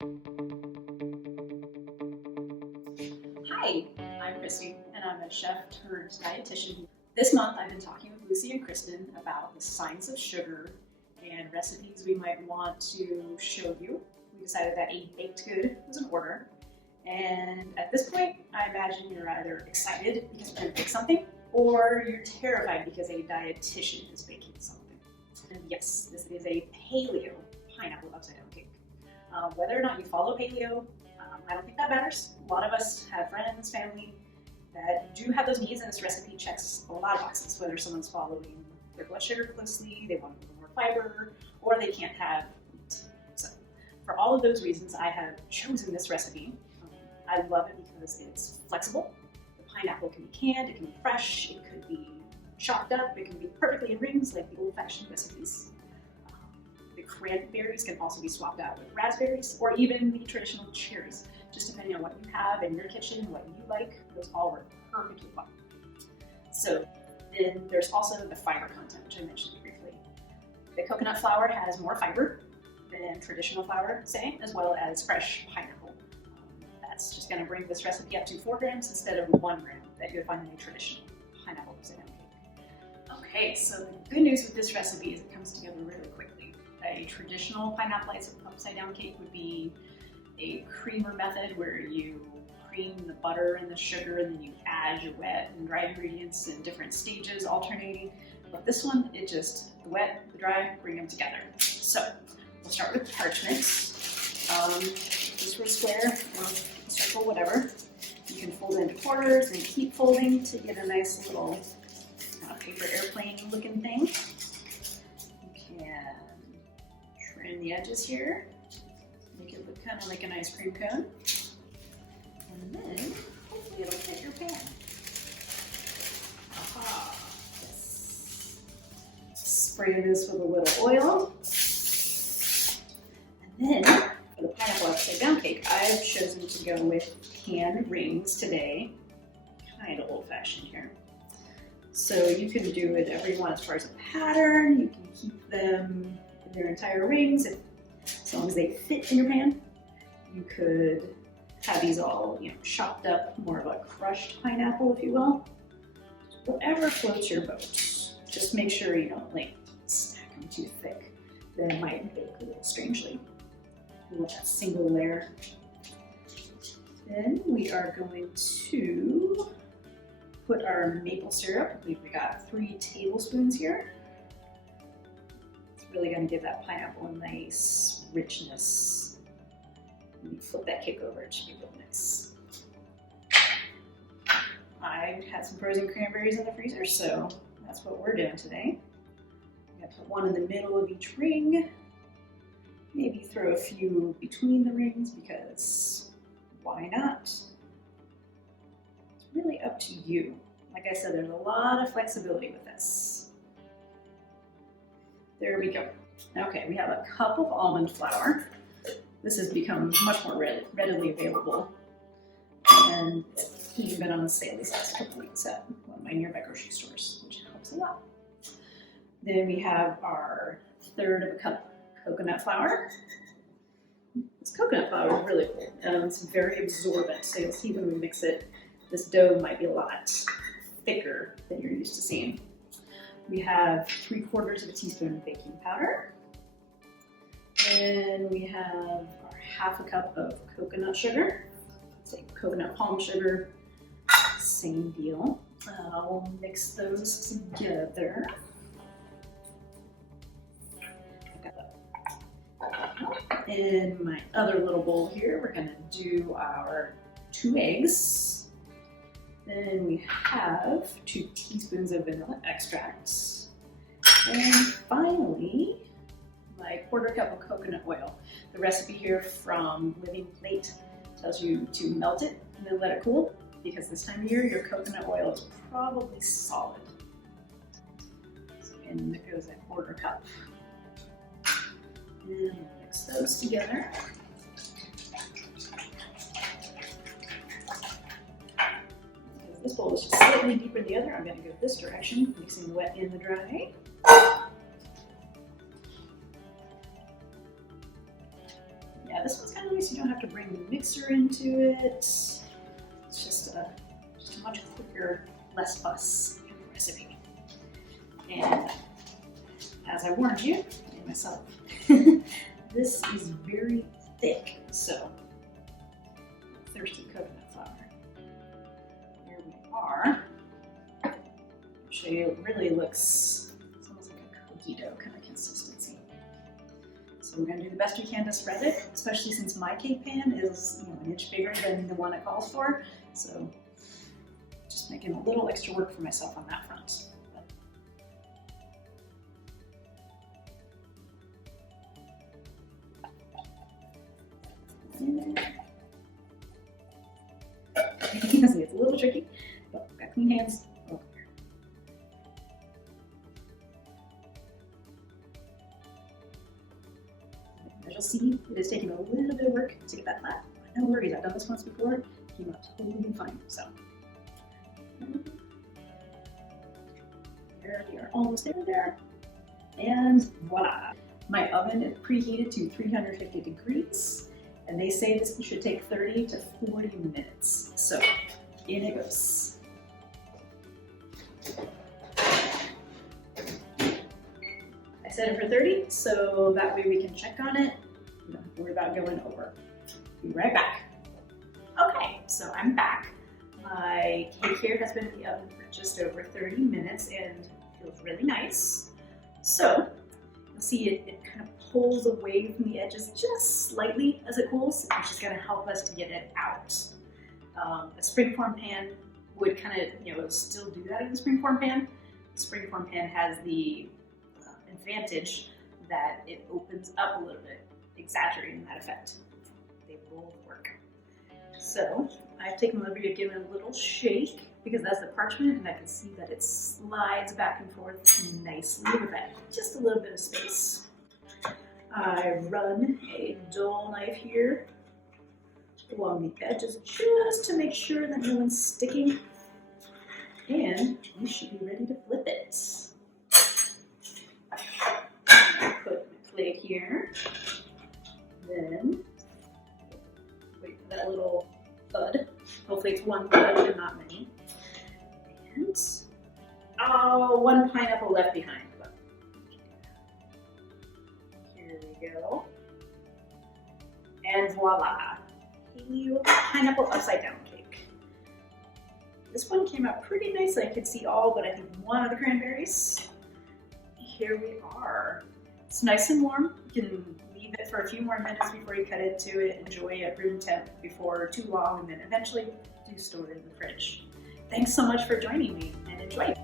Hi, I'm Christy, and I'm a chef turned dietitian. This month I've been talking with Lucy and Kristen about the science of sugar and recipes we might want to show you. We decided that a baked good was in order, and at this point I imagine you're either excited because we're going to bake something, or you're terrified because a dietitian is baking something. And yes, this is a paleo pineapple upside down cake. Whether or not you follow paleo, I don't think that matters. A lot of us have friends, family that do have those needs, and this recipe checks a lot of boxes. Whether someone's following their blood sugar closely, they want a little more fiber, or they can't have meat. So for all of those reasons, I have chosen this recipe. I love it because it's flexible. The pineapple can be canned, it can be fresh, it could be chopped up, it can be perfectly in rings like the old-fashioned recipes. The cranberries can also be swapped out with raspberries or even the traditional cherries, just depending on what you have in your kitchen, what you like. Those all work perfectly well. So then there's also the fiber content, which I mentioned briefly. The coconut flour has more fiber than traditional flour, say, as well as fresh pineapple. That's just going to bring this recipe up to 4 grams instead of 1 gram that you would find in a traditional pineapple upside down cake. Okay, so the good news with this recipe is it comes together really quickly. A traditional pineapple upside down cake would be a creamer method where you cream the butter and the sugar and then you add your wet and dry ingredients in different stages alternating. But this one, it just, the wet, the dry, bring them together. So we'll start with parchment. Just for a square or a circle, whatever. You can fold it into quarters and keep folding to get a nice little paper airplane looking thing. You can trim the edges here, make it look kind of like an ice cream cone, and then hopefully it'll fit your pan. Aha! Yes. Spray this with a little oil, and then for the pineapple upside down cake, I've chosen to go with canned rings today. Kind of old-fashioned here. So you can do whatever you want as far as a pattern. You can keep them in their entire rings as long as they fit in your pan. You could have these all, chopped up, more of a crushed pineapple, if you will. Whatever floats your boat. Just make sure you don't stack them too thick. Then it might bake a little strangely. You want that single layer. Then we are going to put our maple syrup. We've got 3 tablespoons here. It's really going to give that pineapple a nice richness. Let me flip that cake over, it should be real nice. I had some frozen cranberries in the freezer, so that's what we're doing today. I'm going to put one in the middle of each ring. Maybe throw a few between the rings because why not? It's really up to you. Like I said, there's a lot of flexibility with this. There we go. Okay, we have a cup of almond flour. This has become much more readily available, and it's even been on the sale these last couple weeks at one of my nearby grocery stores, which helps a lot. Then we have our 1/3 of a cup coconut flour. This coconut flour is really cool. It's very absorbent, so you'll see when we mix it, this dough might be a lot thicker than you're used to seeing. We have 3/4 of a teaspoon of baking powder. And we have our 1/2 cup of coconut sugar. It's like coconut palm sugar, same deal. I'll mix those together. In my other little bowl here, we're gonna do our 2 eggs. Then we have 2 teaspoons of vanilla extract. And finally, my 1/4 cup of coconut oil. The recipe here from Living Plate tells you to melt it and then let it cool, because this time of year your coconut oil is probably solid. So in there goes that 1/4 cup. And we'll mix those together. Because this bowl is just slightly deeper than the other, I'm going to go this direction, mixing the wet and the dry. Yeah, this one's kind of nice. You don't have to bring the mixer into it. It's just a much quicker, less fuss recipe. And as I warned you, and myself, this is very thick, so thirsty coconut flour. Here we are. I'll show you, it really looks, it's almost like a cookie dough kind of consistency. So we're going to do the best we can to spread it, especially since my cake pan is an inch bigger than the one it calls for. So just making a little extra work for myself on that front. It's a little tricky, but I've got clean hands. Oh. As you'll see, it is taking a little bit of work to get that flat, but no worries, I've done this once before, it came out totally fine. So there we are, almost there, and voila! My oven is preheated to 350 degrees, and they say this should take 30 to 40 minutes. So in it goes. I set it for 30, so that way we can check on it. We don't have to worry about going over. Be right back. Okay, so I'm back. My cake here has been in the oven for just over 30 minutes and feels really nice. So you'll see it kind of pulls away from the edges just slightly as it cools, which is going to help us to get it out. A springform pan would kind of, it'll still do that in the springform pan. The springform pan has the advantage that it opens up a little bit, exaggerating that effect. They both work. So I've taken the liberty of giving it a little shake because that's the parchment, and I can see that it slides back and forth nicely with that just a little bit of space. I run a dull knife here along the edges just to make sure that no one's sticking, and we should be ready to flip it. Put my plate here, then wait for that little bud. Hopefully it's one bud and not many. And one pineapple left behind. Here we go. And voila. Pineapple upside down cake. This one came out pretty nicely. I could see all but I think one of the cranberries. Here we are. It's nice and warm. You can leave it for a few more minutes before you cut into it. Enjoy it room temp before too long, and then eventually do store it in the fridge. Thanks so much for joining me, and enjoy.